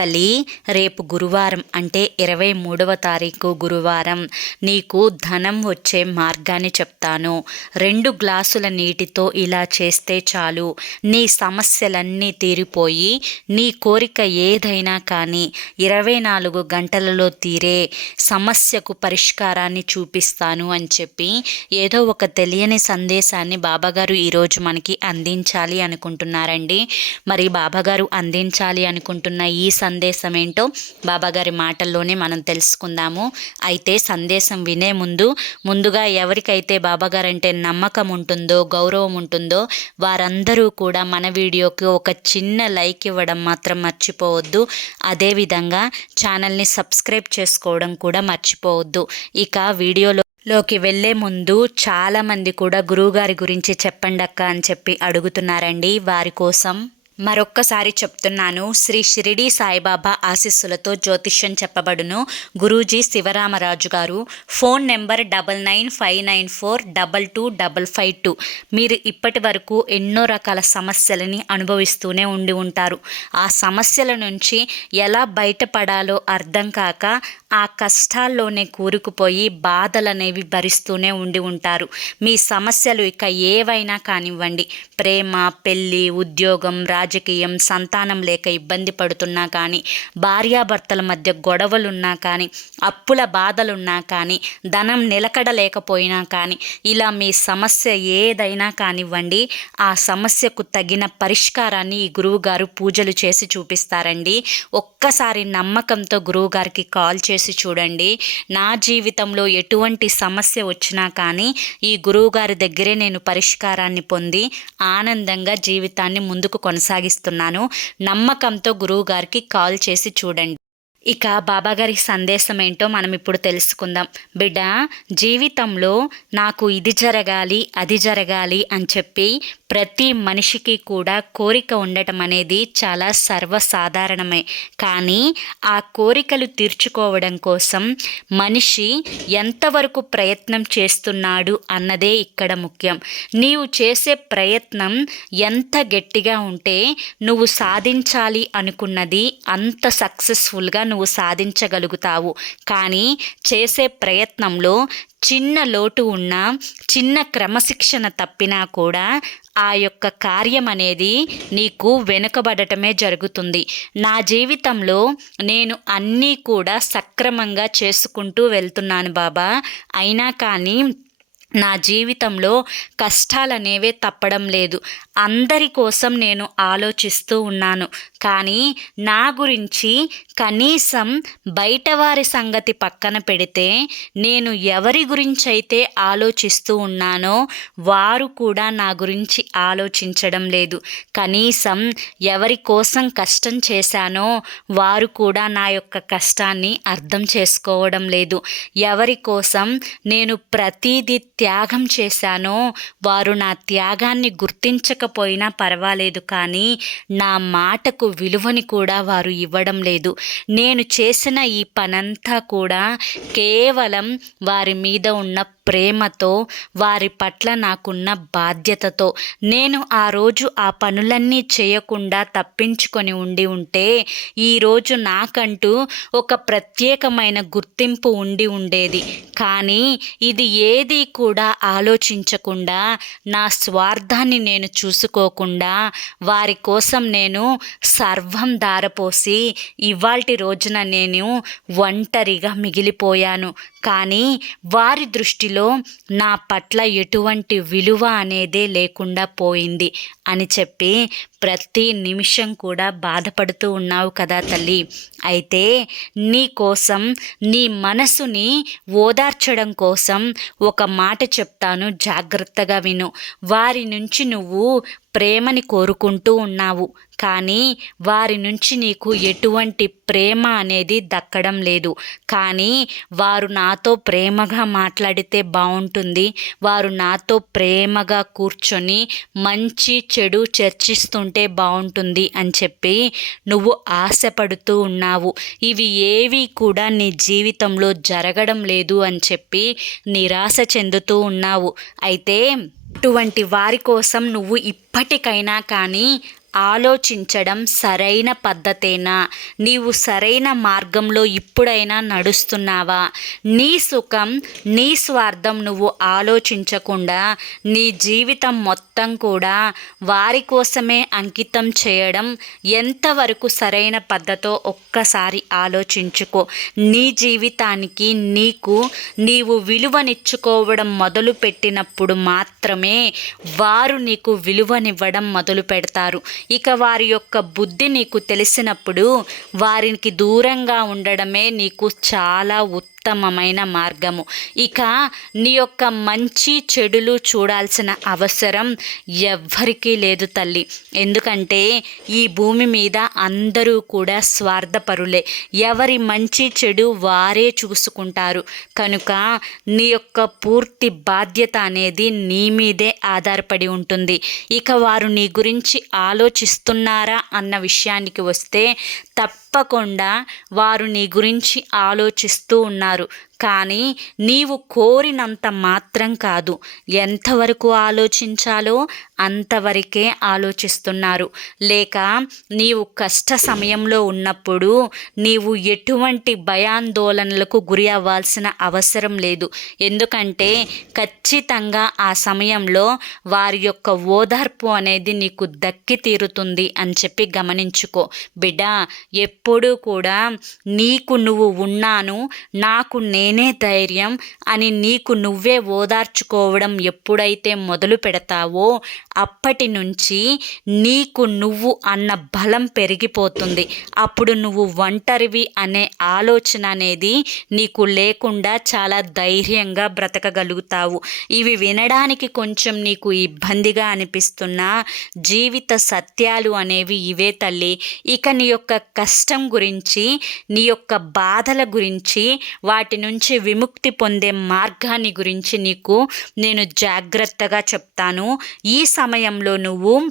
తల్లి రేపు గురువారం అంటే ఇరవై మూడవ తారీఖు గురువారం. నీకు ధనం వచ్చే మార్గాన్ని చెప్తాను. రెండు గ్లాసుల నీటితో ఇలా చేస్తే చాలు. నీ సమస్యలన్నీ తీరిపోయి నీ కోరిక ఏదైనా కానీ ఇరవై నాలుగు గంటలలో తీరే సమస్యకు పరిష్కారాన్ని చూపిస్తాను అని చెప్పి ఏదో ఒక తెలియని సందేశాన్ని బాబాగారు ఈరోజు మనకి అందించాలి అనుకుంటున్నారండి. మరి బాబాగారు అందించాలి అనుకుంటున్న ఈ సందేశం సందేశం ఏంటో బాబాగారి మాటల్లోనే మనం తెలుసుకుందాము. అయితే సందేశం వినే ముందు ముందుగా ఎవరికైతే బాబాగారంటే నమ్మకం ఉంటుందో గౌరవం ఉంటుందో వారందరూ కూడా మన వీడియోకి ఒక చిన్న లైక్ ఇవ్వడం మాత్రం మర్చిపోవద్దు. అదేవిధంగా ఛానల్ని సబ్స్క్రైబ్ చేసుకోవడం కూడా మర్చిపోవద్దు. ఇక వీడియోలో లోకి వెళ్ళే ముందు చాలామంది కూడా గురువుగారి గురించి చెప్పండి అక్క అని చెప్పి అడుగుతున్నారండి. వారి కోసం మరొక్కసారి చెప్తున్నాను. శ్రీ షిరిడి సాయిబాబా ఆశీస్సులతో జ్యోతిష్యం చెప్పబడును. గురూజీ శివరామరాజు గారు. Phone number double nine five nine four double two double five two. మీరు ఇప్పటి వరకు ఎన్నో రకాల సమస్యలని అనుభవిస్తూనే ఉండి ఉంటారు. ఆ సమస్యల నుంచి ఎలా బయటపడాలో అర్థం కాక ఆ కష్టాల్లోనే కూరుకుపోయి బాధలనేవి భరిస్తూనే ఉండి ఉంటారు. మీ సమస్యలు ఇక ఏవైనా కానివ్వండి. ప్రేమ పెళ్ళి ఉద్యోగం రాజకీయం సంతానం లేక ఇబ్బంది పడుతున్నా కానీ భార్యాభర్తల మధ్య గొడవలున్నా కానీ అప్పుల బాధలున్నా కానీ ధనం నిలకడలేకపోయినా కానీ ఇలా మీ సమస్య ఏదైనా కానివ్వండి ఆ సమస్యకు తగిన పరిష్కారాన్ని ఈ గురువుగారు పూజలు చేసి చూపిస్తారండి. ఒక్కసారి నమ్మకంతో గురువుగారికి కాల్ చేసి చూడండి. నా జీవితంలో ఎటువంటి సమస్య వచ్చినా కానీ ఈ గురువుగారి దగ్గరే నేను పరిష్కారాన్ని పొంది ఆనందంగా జీవితాన్ని ముందుకు కొనసాగిస్తున్నాను. నమ్మకంతో గురువుగారికి కాల్ చేసి చూడండి. ఇక బాబాగారి సందేశం ఏంటో మనం ఇప్పుడు తెలుసుకుందాం. బిడ్డ జీవితంలో నాకు ఇది జరగాలి అది జరగాలి అని చెప్పి ప్రతి మనిషికి కూడా కోరిక ఉండటం అనేది చాలా సర్వసాధారణమే. కానీ ఆ కోరికలు తీర్చుకోవడం కోసం మనిషి ఎంతవరకు ప్రయత్నం చేస్తున్నాడు అన్నదే ఇక్కడ ముఖ్యం. నీవు చేసే ప్రయత్నం ఎంత గట్టిగా ఉంటే నువ్వు సాధించాలి అనుకున్నది అంత సక్సెస్ఫుల్గా నువ్వు సాధించగలుగుతావు. కానీ చేసే ప్రయత్నంలో చిన్న లోటు ఉన్నా చిన్న క్రమశిక్షణ తప్పినా కూడా ఆ యొక్క కార్యం అనేది నీకు వెనుకబడటమే జరుగుతుంది. నా జీవితంలో నేను అన్నీ కూడా సక్రమంగా చేసుకుంటూ వెళ్తున్నాను బాబా. అయినా కానీ నా జీవితంలో కష్టాలనేవే తప్పడం లేదు. అందరి కోసం నేను ఆలోచిస్తూ ఉన్నాను. కానీ నా గురించి కనీసం బయటవారి సంగతి పక్కన పెడితే నేను ఎవరి గురించి అయితే ఆలోచిస్తూ ఉన్నానో వారు కూడా నా గురించి ఆలోచించడం లేదు. కనీసం ఎవరి కోసం కష్టం చేశానో వారు కూడా నా యొక్క కష్టాన్ని అర్థం చేసుకోవడం లేదు. ఎవరి కోసం నేను ప్రతీది త్యాగం చేశానో వారు నా త్యాగాన్ని గుర్తించక ఇవ్వకపోయినా పర్వాలేదు కానీ నా మాటకు విలువని కూడా వారు ఇవ్వడం లేదు. నేను చేసిన ఈ పనంతా కూడా కేవలం వారి మీద ఉన్న ప్రేమతో వారి పట్ల నాకున్న బాధ్యతతో. నేను ఆ రోజు ఆ పనులన్నీ చేయకుండా తప్పించుకొని ఉండి ఉంటే ఈరోజు నాకంటూ ఒక ప్రత్యేకమైన గుర్తింపు ఉండి ఉండేది. కానీ ఇది ఏది కూడా ఆలోచించకుండా నా స్వార్థాన్ని నేను చూ చూసుకోకుండా వారి కోసం నేను సర్వం దారపోసి ఇవాల్టి రోజున నేను ఒంటరిగా మిగిలిపోయాను. కానీ వారి దృష్టిలో నా పట్ల ఎటువంటి విలువ అనేదే లేకుండా పోయింది అని చెప్పి ప్రతి నిమిషం కూడా బాధపడుతూ ఉన్నావు కదా తల్లి. అయితే నీ కోసం నీ మనసుని ఓదార్చడం కోసం ఒక మాట చెప్తాను జాగ్రత్తగా విను. వారి నుంచి నువ్వు ప్రేమని కోరుకుంటూ ఉన్నావు. కానీ వారి నుంచి నీకు ఎటువంటి ప్రేమ అనేది దక్కడం లేదు. కానీ వారు నాతో ప్రేమగా మాట్లాడితే బాగుంటుంది వారు నాతో ప్రేమగా కూర్చొని మంచి చెడు చర్చిస్తుంటే బాగుంటుంది అని చెప్పి నువ్వు ఆశపడుతూ ఉన్నావు. ఇవి ఏవి కూడా నీ జీవితంలో జరగడం లేదు అని చెప్పి నిరాశ చెందుతూ ఉన్నావు. అయితే అటువంటి వారి కోసం నువ్వు ఇప్పటికైనా కానీ ఆలోచించడం సరైన పద్ధతేనా? నీవు సరైన మార్గంలో ఇప్పుడైనా నడుస్తున్నావా? నీ సుఖం నీ స్వార్థం నువ్వు ఆలోచించకుండా నీ జీవితం మొత్తం కూడా వారి కోసమే అంకితం చేయడం ఎంతవరకు సరైన పద్ధతో ఒక్కసారి ఆలోచించుకో. నీ జీవితానికి నీకు నీవు విలువనిచ్చుకోవడం మొదలు పెట్టినప్పుడు మాత్రమే వారు నీకు విలువనివ్వడం మొదలు పెడతారు ఇక వారి యొక్క బుద్ధి నీకు తెలిసినప్పుడు వారికి దూరంగా ఉండడమే నీకు చాలా ఉత్తమమైన మార్గము. ఇక నీ యొక్క మంచి చెడులు చూడాల్సిన అవసరం ఎవ్వరికీ లేదు తల్లి. ఎందుకంటే ఈ భూమి మీద అందరూ కూడా స్వార్థపరులే. ఎవరి మంచి చెడు వారే చూసుకుంటారు. కనుక నీ యొక్క పూర్తి బాధ్యత అనేది నీ మీదే ఆధారపడి ఉంటుంది. ఇక వారు నీ గురించి ఆలోచిస్తున్నారా అన్న విషయానికి వస్తే తప్పకుండా వారు నీ గురించి ఆలోచిస్తూ ఉన్నారు. ఉన్నారు కానీ నీవు కోరినంత మాత్రం కాదు. ఎంతవరకు ఆలోచించాలో అంతవరకే ఆలోచిస్తున్నారు. లేక నీవు కష్ట సమయంలో ఉన్నప్పుడు నీవు ఎటువంటి భయాందోళనలకు గురి అవ్వాల్సిన అవసరం లేదు. ఎందుకంటే ఖచ్చితంగా ఆ సమయంలో వారి యొక్క ఓదార్పు అనేది నీకు దక్కి తీరుతుంది అని చెప్పి గమనించుకో. బిడ్డ ఎప్పుడూ కూడా నీకు నువ్వు ఉన్నాను నాకు నే ధైర్యం అని నీకు నువ్వే ఓదార్చుకోవడం ఎప్పుడైతే మొదలు పెడతావో అప్పటి నుంచి నీకు నువ్వు అన్న బలం పెరిగిపోతుంది. అప్పుడు నువ్వు ఒంటరివి అనే ఆలోచన అనేది నీకు లేకుండా చాలా ధైర్యంగా బ్రతకగలుగుతావు. ఇవి వినడానికి కొంచెం నీకు ఇబ్బందిగా అనిపిస్తున్నా జీవిత సత్యాలు అనేవి ఇవే తల్లి. ఇక నీ యొక్క కష్టం గురించి నీ యొక్క బాధల గురించి వాటి నుంచి విముక్తి పొందే మార్గాన్ని గురించి నీకు నేను జాగ్రత్తగా చెప్తాను. ఈ సమయంలో నువ్వు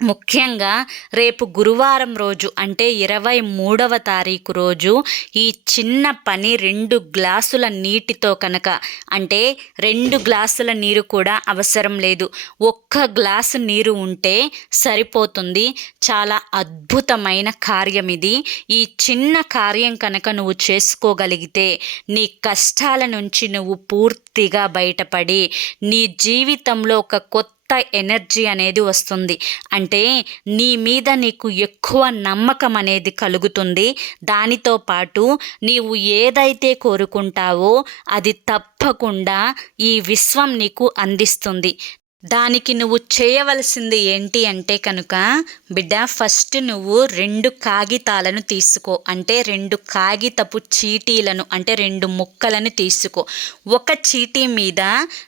ముఖ్యంగా రేపు గురువారం రోజు అంటే ఇరవై మూడవ తారీఖు రోజు ఈ చిన్న పని రెండు గ్లాసుల నీటితో కనుక అంటే రెండు గ్లాసుల నీరు కూడా అవసరం లేదు. ఒక్క గ్లాసు నీరు ఉంటే సరిపోతుంది. చాలా అద్భుతమైన కార్యం ఇది. ఈ చిన్న కార్యం కనుక నువ్వు చేసుకోగలిగితే నీ కష్టాల నుంచి నువ్వు పూర్తిగా బయటపడి నీ జీవితంలో ఒక కొత్త కొత్త ఎనర్జీ అనేది వస్తుంది. అంటే నీ మీద నీకు ఎక్కువ నమ్మకం అనేది కలుగుతుంది. దానితో పాటు నీవు ఏదైతే కోరుకుంటావో అది తప్పకుండా ఈ విశ్వం నీకు అందిస్తుంది. దానికి నువ్వు చేయవలసింది ఏంటి అంటే కనుక బిడ్డ ఫస్ట్ నువ్వు రెండు కాగితాలను తీసుకో. అంటే రెండు కాగితపు చీటీలను అంటే రెండు ముక్కలను తీసుకో. ఒక చీటీ మీద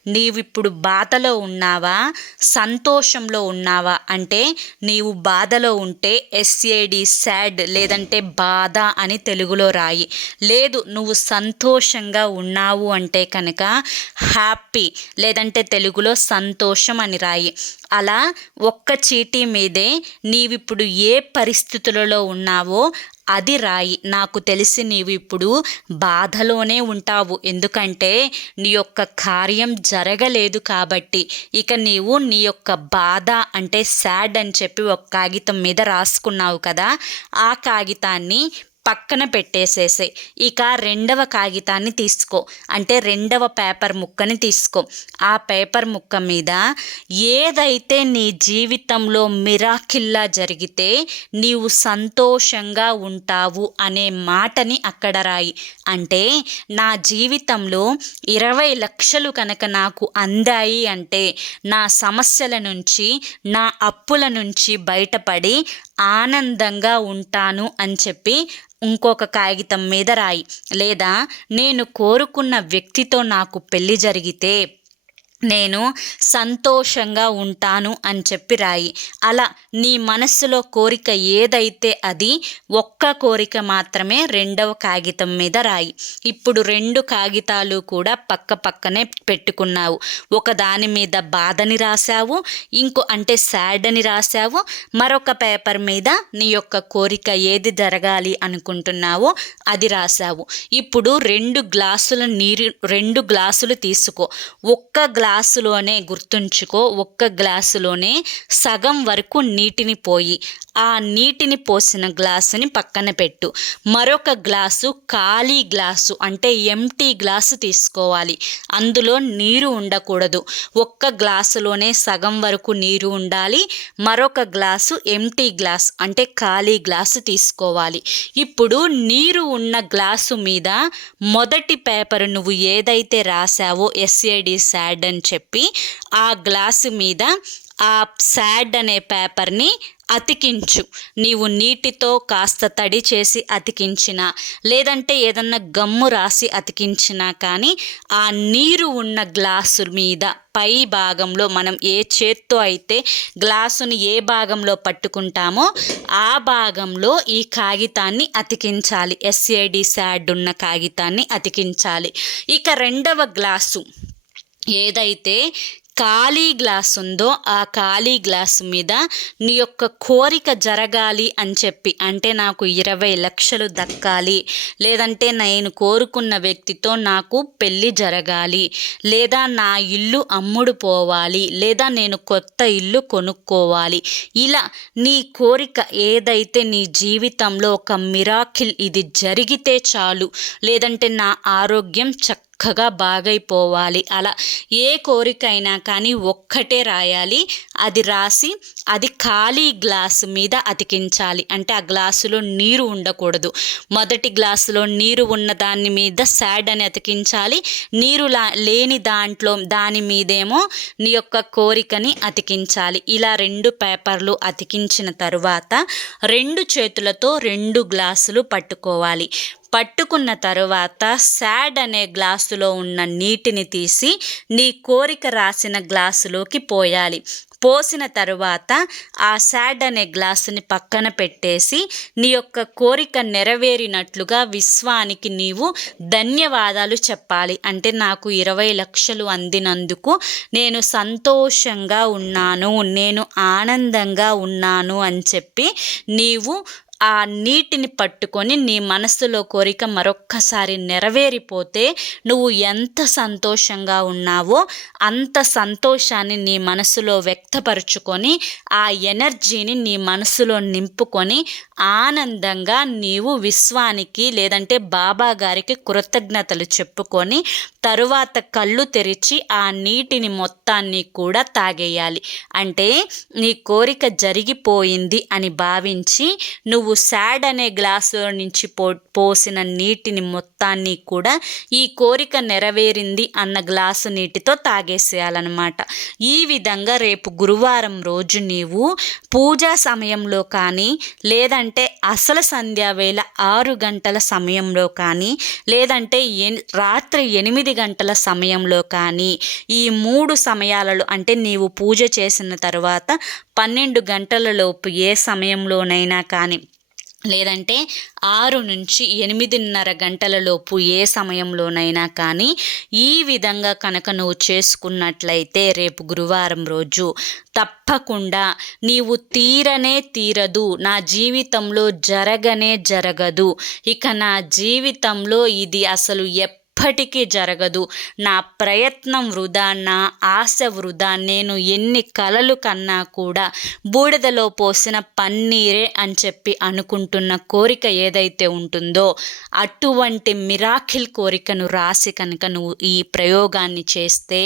నీవిప్పుడు బాధలో ఉన్నావా సంతోషంలో ఉన్నావా? అంటే నీవు బాధలో ఉంటే ఎస్ఏడి సాడ్ లేదంటే బాధ అని తెలుగులో రాయి. లేదు నువ్వు సంతోషంగా ఉన్నావు అంటే కనుక హ్యాపీ లేదంటే తెలుగులో సంతోషం సంతోషం అని రాయి. అలా ఒక్క చీటీ మీదే నీవిప్పుడు ఏ పరిస్థితులలో ఉన్నావో అది రాయి. నాకు తెలిసి నీవు ఇప్పుడు బాధలోనే ఉంటావు. ఎందుకంటే నీ యొక్క కార్యం జరగలేదు కాబట్టి. ఇక నీవు నీ యొక్క బాధ అంటే శాడ్ అని చెప్పి ఒక కాగితం మీద రాసుకున్నావు కదా. ఆ కాగితాన్ని పక్కన పెట్టేసేసే. ఇక రెండవ కాగితాన్ని తీసుకో. అంటే రెండవ పేపర్ ముక్కని తీసుకో. ఆ పేపర్ ముక్క మీద ఏదైతే నీ జీవితంలో మిరాకిల్లా జరిగితే నీవు సంతోషంగా ఉంటావు అనే మాటని అక్కడ రాయి. అంటే నా జీవితంలో ఇరవై లక్షలు కనుక నాకు అందాయి అంటే నా సమస్యల నుంచి నా అప్పుల నుంచి బయటపడి ఆనందంగా ఉంటాను అని చెప్పి ఇంకొక కాగితం మీద రాయి. లేదా నేను కోరుకున్న వ్యక్తితో నాకు పెళ్ళి జరిగితే నేను సంతోషంగా ఉంటాను అని చెప్పి రాయి. అలా నీ మనస్సులో కోరిక ఏదైతే అది ఒక్క కోరిక మాత్రమే రెండవ కాగితం మీద రాయి. ఇప్పుడు రెండు కాగితాలు కూడా పక్క పక్కనే పెట్టుకున్నావు. ఒక దాని మీద బాధని రాశావు ఇంకో అంటే సాడ్ అని రాశావు మరొక పేపర్ మీద నీ యొక్క కోరిక ఏది జరగాలి అనుకుంటున్నావో అది రాశావు. ఇప్పుడు రెండు గ్లాసుల నీరు రెండు గ్లాసులు తీసుకో. ఒక్క గ్లా గ్లాసులోనే గుర్తుంచుకో ఒక్క గ్లాసులోనే సగం వరకు నీటిని పోయి ఆ నీటిని పోసిన గ్లాసుని పక్కన పెట్టు. మరొక గ్లాసు ఖాళీ గ్లాసు అంటే ఎంటీ గ్లాసు తీసుకోవాలి. అందులో నీరు ఉండకూడదు. ఒక్క గ్లాసులోనే సగం వరకు నీరు ఉండాలి. మరొక గ్లాసు ఎంటీ గ్లాస్ అంటే ఖాళీ గ్లాసు తీసుకోవాలి. ఇప్పుడు నీరు ఉన్న గ్లాసు మీద మొదటి పేపర్ నువ్వు ఏదైతే రాసావో ఎస్ఏడి సాడ్ అని చెప్పి ఆ గ్లాసు మీద ఆ శాడ్ అనే పేపర్ని అతికించు. నీవు నీటితో కాస్త తడి చేసి అతికించిన లేదంటే ఏదన్నా గమ్ము రాసి అతికించినా కానీ ఆ నీరు ఉన్న గ్లాసు మీద పై భాగంలో మనం ఏ చేత్తో అయితే గ్లాసుని ఏ భాగంలో పట్టుకుంటామో ఆ భాగంలో ఈ కాగితాన్ని అతికించాలి. ఎస్ఏడి శాడ్ ఉన్న కాగితాన్ని అతికించాలి. ఇక రెండవ గ్లాసు ఏదైతే ఖాళీ గ్లాస్ ఉందో ఆ ఖాళీ గ్లాస్ మీద నీ యొక్క కోరిక జరగాలి అని చెప్పి అంటే నాకు ఇరవై లక్షలు దక్కాలి లేదంటే నేను కోరుకున్న వ్యక్తితో నాకు పెళ్ళి జరగాలి లేదా నా ఇల్లు అమ్ముడు పోవాలి లేదా నేను కొత్త ఇల్లు కొనుక్కోవాలి. ఇలా నీ కోరిక ఏదైతే నీ జీవితంలో ఒక మిరాకిల్ ఇది జరిగితే చాలు లేదంటే నా ఆరోగ్యం చక్క చక్కగా బాగైపోవాలి. అలా ఏ కోరిక అయినా కానీ ఒక్కటే రాయాలి. అది రాసి అది ఖాళీ గ్లాసు మీద అతికించాలి. అంటే ఆ గ్లాసులో నీరు ఉండకూడదు. మొదటి గ్లాసులో నీరు ఉన్న దాని మీద శాడ్ అని అతికించాలి. నీరు లేని దాంట్లో దాని మీదేమో నీ యొక్క కోరికని అతికించాలి. ఇలా రెండు పేపర్లు అతికించిన తరువాత రెండు చేతులతో రెండు గ్లాసులు పట్టుకోవాలి. పట్టుకున్న తరువాత సాడ్ అనే గ్లాసులో ఉన్న నీటిని తీసి నీ కోరిక రాసిన గ్లాసులోకి పోయాలి. పోసిన తరువాత ఆ సాడ్ అనే గ్లాసుని పక్కన పెట్టేసి నీ యొక్క కోరిక నెరవేరినట్లుగా విశ్వానికి నీవు ధన్యవాదాలు చెప్పాలి. అంటే నాకు ఇరవై లక్షలు అందినందుకు నేను సంతోషంగా ఉన్నాను నేను ఆనందంగా ఉన్నాను అని చెప్పి నీవు ఆ నీటిని పట్టుకొని నీ మనసులో కోరిక మరొక్కసారి నెరవేరిపోతే నువ్వు ఎంత సంతోషంగా ఉన్నావో అంత సంతోషాన్ని నీ మనసులో వ్యక్తపరుచుకొని ఆ ఎనర్జీని నీ మనసులో నింపుకొని ఆనందంగా నీవు విశ్వానికి లేదంటే బాబా గారికి కృతజ్ఞతలు చెప్పుకొని తరువాత కళ్ళు తెరిచి ఆ నీటిని మొత్తాన్ని కూడా తాగేయాలి. అంటే నీ కోరిక జరిగిపోయింది అని భావించి నువ్వు నువ్వు సాడ్ అనే గ్లాసులో నుంచి పో పోసిన నీటిని మొత్తాన్ని కూడా ఈ కోరిక నెరవేరింది అన్న గ్లాసు నీటితో తాగేసేయాలన్నమాట. ఈ విధంగా రేపు గురువారం రోజు నీవు పూజా సమయంలో కానీ లేదంటే అసలు సంధ్యా వేళ ఆరు గంటల సమయంలో కానీ లేదంటే రాత్రి ఎనిమిది గంటల సమయంలో కానీ ఈ మూడు సమయాలలో అంటే నీవు పూజ చేసిన తర్వాత పన్నెండు గంటలలోపు ఏ సమయంలోనైనా కానీ లేదంటే ఆరు నుంచి ఎనిమిదిన్నర గంటల లోపు ఏ సమయంలోనైనా కానీ ఈ విధంగా కనుక నువ్వు చేసుకున్నట్లయితే రేపు గురువారం రోజు తప్పకుండా నీవు తీరనే తీరదు. నా జీవితంలో జరగనే జరగదు. ఇక నా జీవితంలో ఇది అసలు ఎప్ప ఎప్పటికీ జరగదు. నా ప్రయత్నం వృధా నా ఆశ వృధా. నేను ఎన్ని కలలు కన్నా కూడా బూడిదలో పోసిన పన్నీరే అని చెప్పి అనుకుంటున్న కోరిక ఏదైతే ఉంటుందో అటువంటి మిరాకిల్ కోరికను రాసి కనుక నువ్వు ఈ ప్రయోగాన్ని చేస్తే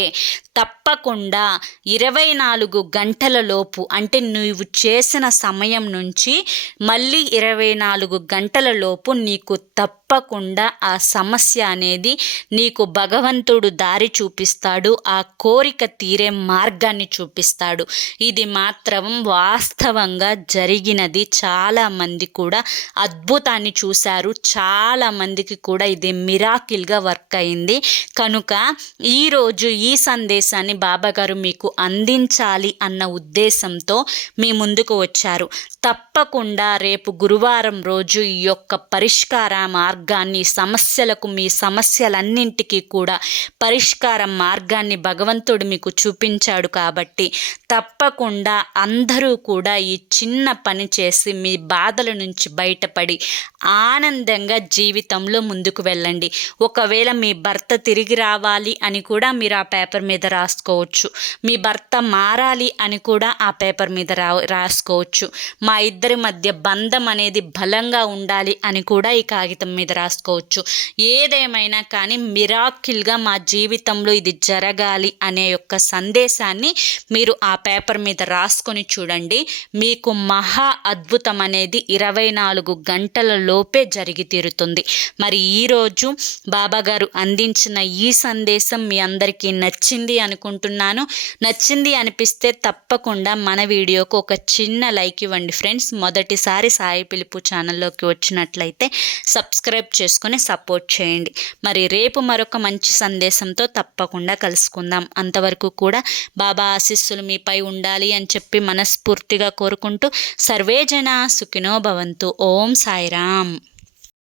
తప్పకుండా ఇరవై నాలుగు గంటల లోపు అంటే నువ్వు చేసిన సమయం నుంచి మళ్ళీ ఇరవై నాలుగు గంటల లోపు నీకు తప్ప తప్పకుండా ఆ సమస్య అనేది నీకు భగవంతుడు దారి చూపిస్తాడు ఆ కోరిక తీరే మార్గాన్ని చూపిస్తాడు. ఇది మాత్రం వాస్తవంగా జరిగినది. చాలామంది కూడా అద్భుతాన్ని చూశారు. చాలామందికి కూడా ఇది మిరాకిల్గా వర్క్ అయింది. కనుక ఈరోజు ఈ సందేశాన్ని బాబాగారు మీకు అందించాలి అన్న ఉద్దేశంతో మీ ముందుకు వచ్చారు. తప్పకుండా రేపు గురువారం రోజు ఈ యొక్క పరిష్కార మార్గాన్ని సమస్యలకు మీ సమస్యలన్నింటికీ కూడా పరిష్కార మార్గాన్ని భగవంతుడు మీకు చూపించాడు కాబట్టి తప్పకుండా అందరూ కూడా ఈ చిన్న పని చేసి మీ బాధల నుంచి బయటపడి ఆనందంగా జీవితంలో ముందుకు వెళ్ళండి. ఒకవేళ మీ భర్త తిరిగి రావాలి అని కూడా మీరు ఆ పేపర్ మీద రాసుకోవచ్చు. మీ భర్త మారాలి అని కూడా ఆ పేపర్ మీద రా రాసుకోవచ్చు. మా ఇద్దరి మధ్య బంధం అనేది బలంగా ఉండాలి అని కూడా ఈ కాగితం మీద రాసుకోవచ్చు. ఏదేమైనా కానీ మిరాకిల్గా మా జీవితంలో ఇది జరగాలి అనే యొక్క సందేశాన్ని మీరు ఆ పేపర్ మీద రాసుకొని చూడండి. మీకు మహా అద్భుతం అనేది ఇరవై నాలుగు గంటల లోపే జరిగి తీరుతుంది. మరి ఈరోజు బాబాగారు అందించిన ఈ సందేశం మీ అందరికీ నచ్చింది అనుకుంటున్నాను. నచ్చింది అనిపిస్తే తప్పకుండా మన వీడియోకు ఒక చిన్న లైక్ ఇవ్వండి ఫ్రెండ్స్. మొదటిసారి సాయి పిలుపు ఛానల్లోకి వచ్చినట్లయితే సబ్స్క్రైబ్ చేసుకొని సపోర్ట్ చేయండి. మరి రేపు మరొక మంచి సందేశంతో తప్పకుండా కలుసుకుందాం. అంతవరకు కూడా బాబా ఆశీస్సులు మీ పై ఉండాలి అని చెప్పి మనస్ఫూర్తిగా కోరుకుంటూ సర్వే జన సుఖినో భవంతు. ఓం సాయిరామ్.